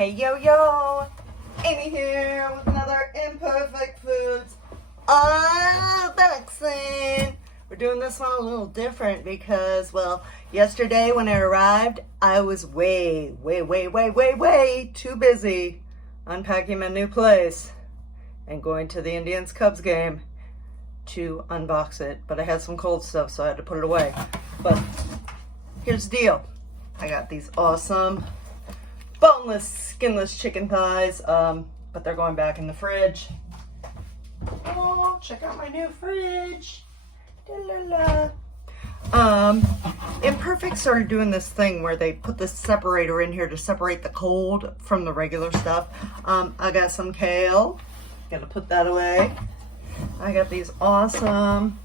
Hey yo yo, Amy here with another Imperfect Foods unboxing. We're doing this one a little different because, well, yesterday when it arrived, I was way too busy unpacking my new place and going to the Indians Cubs game to unbox it. But I had some cold stuff, so I had to put it away. But here's the deal. I got these awesome boneless, skinless chicken thighs, but they're going back in the fridge. Oh, check out my new fridge. Imperfect started doing this thing where they put this separator in here to separate the cold from the regular stuff. I got some kale. Gotta put that away. I got these awesome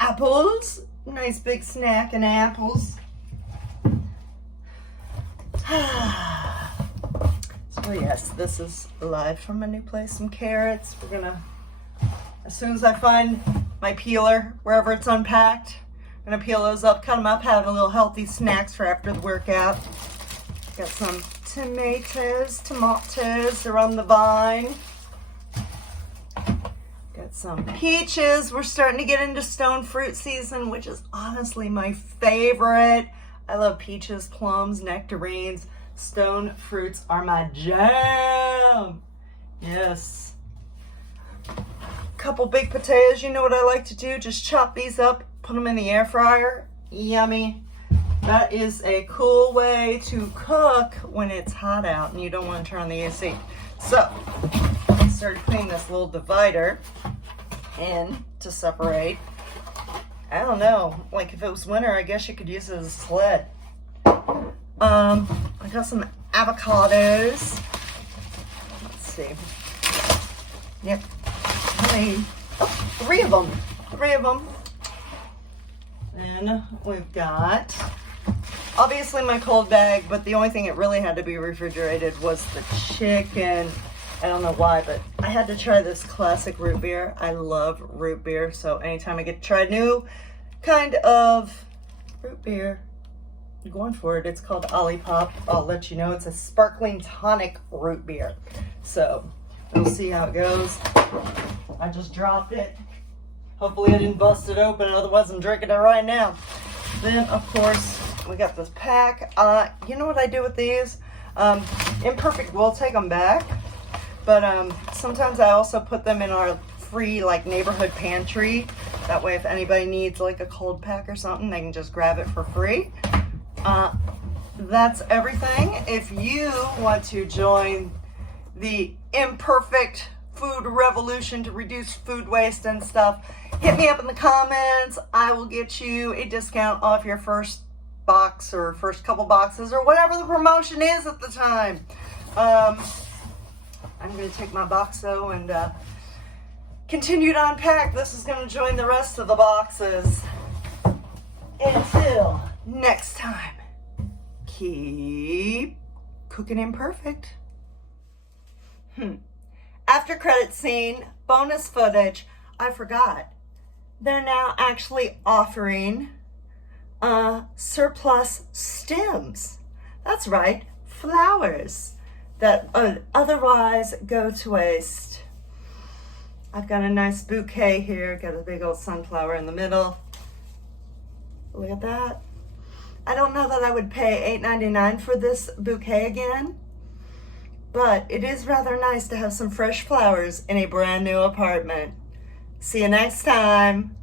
apples. Nice big snack and apples. So yes, this is live from my new place. Some carrots. We're gonna, as soon as I find my peeler, wherever it's unpacked, I'm gonna peel those up, cut them up, have a little healthy snacks for after the workout. Got some tomatoes, they're on the vine. Got some peaches. We're starting to get into stone fruit season, which is honestly my favorite. I love peaches, plums, nectarines. Stone fruits are my jam. Yes. Couple big potatoes. You know what I like to do? Just chop these up, put them in the air fryer. Yummy. That is a cool way to cook when it's hot out and you don't want to turn on the AC. So, I started putting this little divider in to separate. I don't know, like if it was winter, I guess you could use it as a sled. I got some avocados. Let's see. Yep. Three of them. And we've got, obviously my cold bag, but the only thing that really had to be refrigerated was the chicken. I don't know why, but I had to try this classic root beer. I love root beer, so anytime I get to try a new kind of root beer, I'm going for it. It's called Olipop. I'll let you know. It's a sparkling tonic root beer. So we'll see how it goes. I just dropped it. Hopefully I didn't bust it open, otherwise I'm drinking it right now. Then, of course, we got this pack. You know what I do with these? Imperfect will take them back. But sometimes I also put them in our free neighborhood pantry. That way if anybody needs like a cold pack or something, they can just grab it for free. That's everything. If you want to join the Imperfect Food Revolution to reduce food waste and stuff, hit me up in the comments. I will get you a discount off your first box or first couple boxes or whatever the promotion is at the time. I'm going to take my box though and continue to unpack. This is going to join the rest of the boxes. Until next time, keep cooking imperfect. After credit scene, bonus footage, I forgot. They're now actually offering surplus stems. That's right, flowers that would otherwise go to waste. I've got a nice bouquet here, got a big old sunflower in the middle. Look at that. I don't know that I would pay $8.99 for this bouquet again, but it is rather nice to have some fresh flowers in a brand new apartment. See you next time.